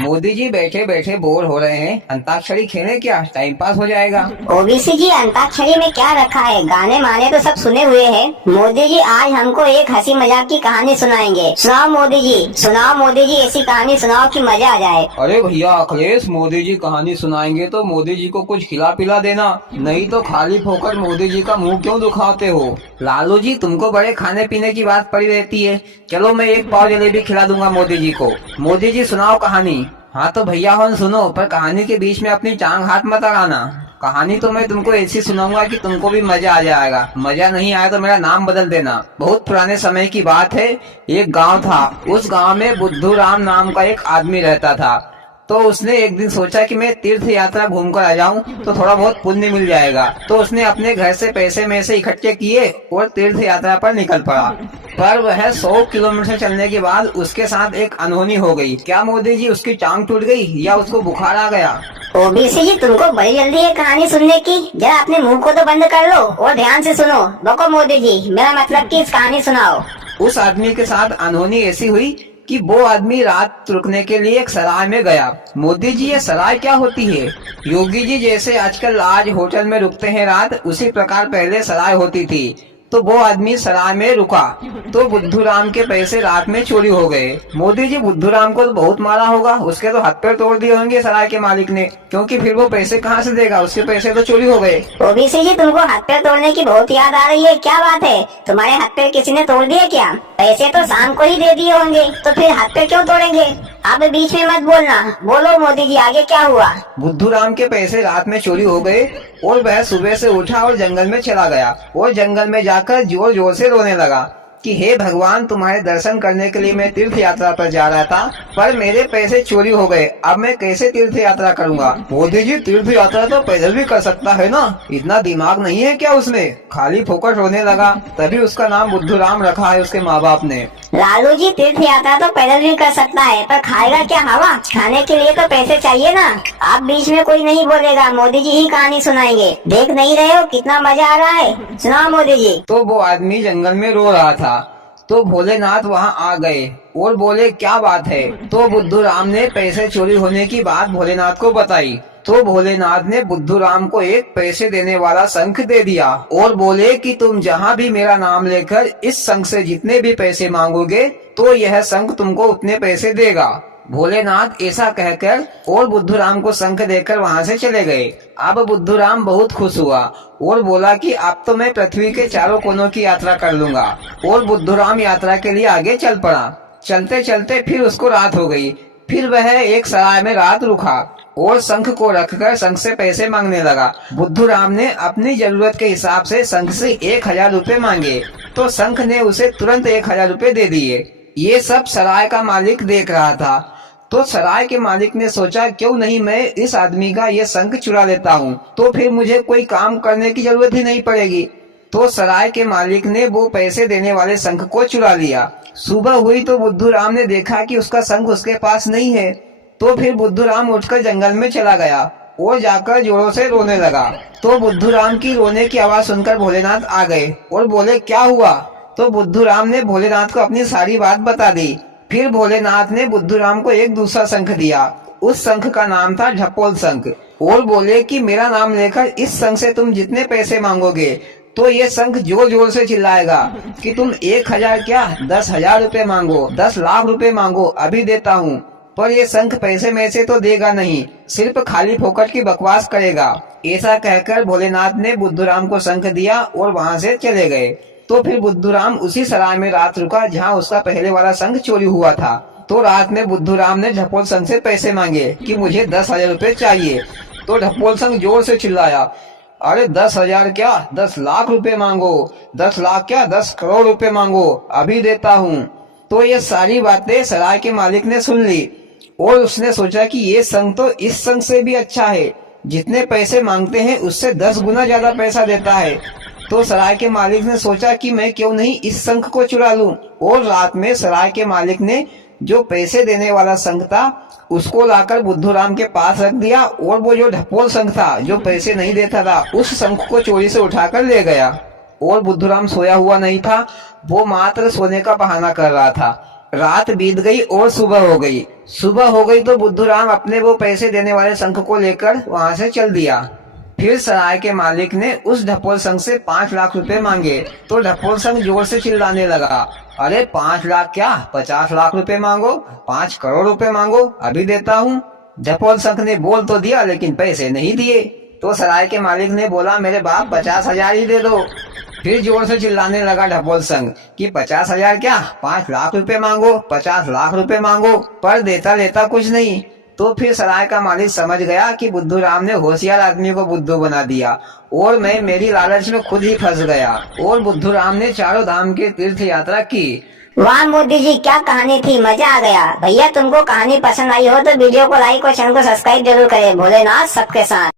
मोदी जी बैठे बैठे बोर हो रहे हैं, अंताक्षरी खेलें क्या? टाइम पास हो जाएगा। ओबीसी जी, अंताक्षरी में क्या रखा है? गाने माने तो सब सुने हुए हैं। मोदी जी आज हमको एक हंसी मजाक की कहानी सुनाएंगे। सुनाओ मोदी जी, सुनाओ मोदी जी, ऐसी कहानी सुनाओ कि मजा आ जाए। अरे भैया अखिलेश, मोदी जी कहानी सुनाएंगे तो मोदी जी को कुछ खिला पिला देना, नहीं तो खाली फोकर मोदी जी का मुंह क्यों दुखाते हो? लालू जी, तुमको बड़े खाने पीने की बात पड़ी रहती है। चलो मैं एक पाव जलेबी खिला दूंगा मोदी जी को। मोदी जी सुनाओ कहानी। हाँ तो भैया हम सुनो, पर कहानी के बीच में अपनी टांग हाथ मत लगाना। कहानी तो मैं तुमको ऐसी सुनाऊंगा कि तुमको भी मजा आ जाएगा। मजा नहीं आया तो मेरा नाम बदल देना। बहुत पुराने समय की बात है। एक गांव था। उस गांव में बुद्धू राम नाम का एक आदमी रहता था। तो उसने एक दिन सोचा कि मैं तीर्थ यात्रा घूमकर आ जाऊं तो थोड़ा बहुत पुण्य मिल जाएगा। तो उसने अपने घर से पैसे में से इकट्ठे किए और तीर्थ यात्रा पर निकल पड़ा। पर वह 100 किलोमीटर चलने के बाद उसके साथ एक अनहोनी हो गई। क्या मोदी जी, उसकी टांग टूट गई या उसको बुखार आ गया? ओबीसी जी, तुमको बड़ी जल्दी है कहानी सुनने की। जरा अपने मुंह को तो बंद कर लो और ध्यान से सुनो। रोको मोदी जी, मेरा मतलब कि इस कहानी सुनाओ। उस आदमी के साथ अनहोनी ऐसी हुई कि वो आदमी रात रुकने के लिए एक सराय में गया। मोदी जी, ये सराय क्या होती है? योगी जी, जैसे आजकल आज होटल में रुकते हैं रात, उसी प्रकार पहले सराय होती थी। तो वो आदमी सराय में रुका तो बुद्धू राम के पैसे रात में चोरी हो गए। मोदी जी, बुद्धू राम को तो बहुत मारा होगा, उसके तो हाथ पैर तोड़ दिए होंगे सराय के मालिक ने, क्योंकि फिर वो पैसे कहाँ से देगा? उसके पैसे तो चोरी हो गए। ओबीसी जी, तुमको हाथ पैर तोड़ने की बहुत याद आ रही है। क्या बात है? तुम्हारे हाथ पैर किसी ने तोड़ दिए क्या? पैसे तो शाम को ही दे दिए होंगे, तो फिर हाथ पैर क्यों तोड़ेंगे? आप बीच में मत बोलना। बोलो मोदी जी, आगे क्या हुआ? बुद्धू राम के पैसे रात में चोरी हो गए और वह सुबह से उठा और जंगल में चला गया और जंगल में जाकर जोर जोर से रोने लगा कि हे भगवान, तुम्हारे दर्शन करने के लिए मैं तीर्थ यात्रा पर जा रहा था, पर मेरे पैसे चोरी हो गए। अब मैं कैसे तीर्थ यात्रा करूंगा? मोदी जी, तीर्थ यात्रा तो पैदल भी कर सकता है ना, इतना दिमाग नहीं है क्या उसमें? खाली फोकट रोने लगा। तभी उसका नाम बुद्धू राम रखा है उसके माँ बाप ने। लालू जी, तीर्थ यात्रा तो पैदल भी कर सकता है, पर खाएगा क्या हवा? खाने के लिए तो पैसे चाहिए ना। आप बीच में कोई नहीं बोलेगा, मोदी जी ही कहानी सुनाएंगे। देख नहीं रहे हो कितना मजा आ रहा है? सुनाओ मोदी जी। तो वो आदमी जंगल में रो रहा था तो भोलेनाथ वहाँ आ गए और बोले, क्या बात है? तो बुद्धू राम ने पैसे चोरी होने की बात भोलेनाथ को बताई। तो भोलेनाथ ने बुद्धू राम को एक पैसे देने वाला शंख दे दिया और बोले कि तुम जहाँ भी मेरा नाम लेकर इस शंख से जितने भी पैसे मांगोगे तो यह शंख तुमको उतने पैसे देगा। भोलेनाथ ऐसा कहकर और बुद्धू राम को शंख देकर वहाँ से चले गए। अब बुद्धू राम बहुत खुश हुआ और बोला कि अब तो मैं पृथ्वी के चारों कोनों की यात्रा कर लूंगा। और बुद्धू राम यात्रा के लिए आगे चल पड़ा। चलते चलते फिर उसको रात हो गई। फिर वह एक सराय में रात रुका और शंख को रखकर शंख से पैसे मांगने लगा। बुद्धू राम ने अपनी जरूरत के हिसाब से शंख से 1000 रुपए मांगे तो शंख ने उसे तुरंत 1000 रुपए दे दिए। ये सब सराय का मालिक देख रहा था। तो सराय के मालिक ने सोचा, क्यों नहीं मैं इस आदमी का ये शंख चुरा लेता हूँ, तो फिर मुझे कोई काम करने की जरूरत ही नहीं पड़ेगी। तो सराय के मालिक ने वो पैसे देने वाले शंख को चुरा लिया। सुबह हुई तो बुद्धू राम ने देखा कि उसका शंख उसके पास नहीं है। तो फिर बुद्धू राम उठकर जंगल में चला गया और जाकर जोरों से रोने लगा। तो बुद्धू राम की रोने की आवाज सुनकर भोलेनाथ आ गए और बोले, क्या हुआ? तो बुद्धू राम ने भोलेनाथ को अपनी सारी बात बता दी। फिर भोलेनाथ ने बुद्धू राम को एक दूसरा शंख दिया। उस शंख का नाम था ढपोल शंख और बोले कि मेरा नाम लेकर इस शंख से तुम जितने पैसे मांगोगे तो ये शंख जोर जोर से चिल्लाएगा कि तुम 1000 क्या 10,000 रुपए मांगो, 10 लाख रुपए मांगो, अभी देता हूँ। पर ये शंख पैसे में से तो देगा नहीं, सिर्फ खाली फोकट की बकवास करेगा। ऐसा कहकर भोलेनाथ ने बुद्धू राम को शंख दिया और वहाँ से चले गए। तो फिर बुद्धू राम उसी सराय में रात रुका जहाँ उसका पहले वाला शंख चोरी हुआ था। तो रात में बुद्धू राम ने ढपोल शंख से पैसे मांगे कि मुझे 10,000 रुपए चाहिए। तो ढपोल शंख जोर से चिल्लाया, अरे 10,000 क्या 10 लाख रुपए मांगो, 10 लाख क्या 10 करोड़ रुपए मांगो, अभी देता हूँ। तो ये सारी बातें सराय के मालिक ने सुन ली और उसने सोचा कि ये शंख तो इस शंख से भी अच्छा है, जितने पैसे मांगते हैं उससे 10 गुना ज्यादा पैसा देता है। तो सराय के मालिक ने सोचा कि मैं क्यों नहीं इस शंख को चुरा लूं। और रात में सराय के मालिक ने जो पैसे देने वाला शंख था उसको लाकर बुद्धू राम के पास रख दिया और वो जो ढपोल शंख था जो पैसे नहीं देता था उस शंख को चोरी से उठाकर ले गया। और बुद्धू राम सोया हुआ नहीं था, वो मात्र सोने का बहाना कर रहा था। रात बीत गई और सुबह हो गई। सुबह हो गई तो बुद्धूराम अपने वो पैसे देने वाले शंख को लेकर वहां से चल दिया। फिर सराय के मालिक ने उस ढपोल संघ से 5 लाख रुपए मांगे तो ढपोल संघ जोर से चिल्लाने लगा, अरे 5 लाख क्या, 50 लाख रुपए मांगो, 5 करोड़ रुपए मांगो, अभी देता हूँ। ढपोल संघ ने बोल तो दिया लेकिन पैसे नहीं दिए। तो सराय के मालिक ने बोला, मेरे बाप 50,000 ही दे दो। फिर जोर से चिल्लाने लगा ढपोल संघ कि 50,000 क्या, 5 लाख रुपए मांगो, 50 लाख रुपए मांगो, पर देता लेता कुछ नहीं। तो फिर सराय का मालिक समझ गया कि बुद्धूराम ने होशियार आदमी को बुद्धू बना दिया और मैं मेरी लालच में खुद ही फंस गया। और बुद्धूराम ने चारों धाम की तीर्थ यात्रा की। वाह मोदी जी, क्या कहानी थी, मजा आ गया। भैया तुमको कहानी पसंद आई हो तो वीडियो को लाइक और चैनल को सब्सक्राइब जरूर करें। भोलेनाथ सबके साथ।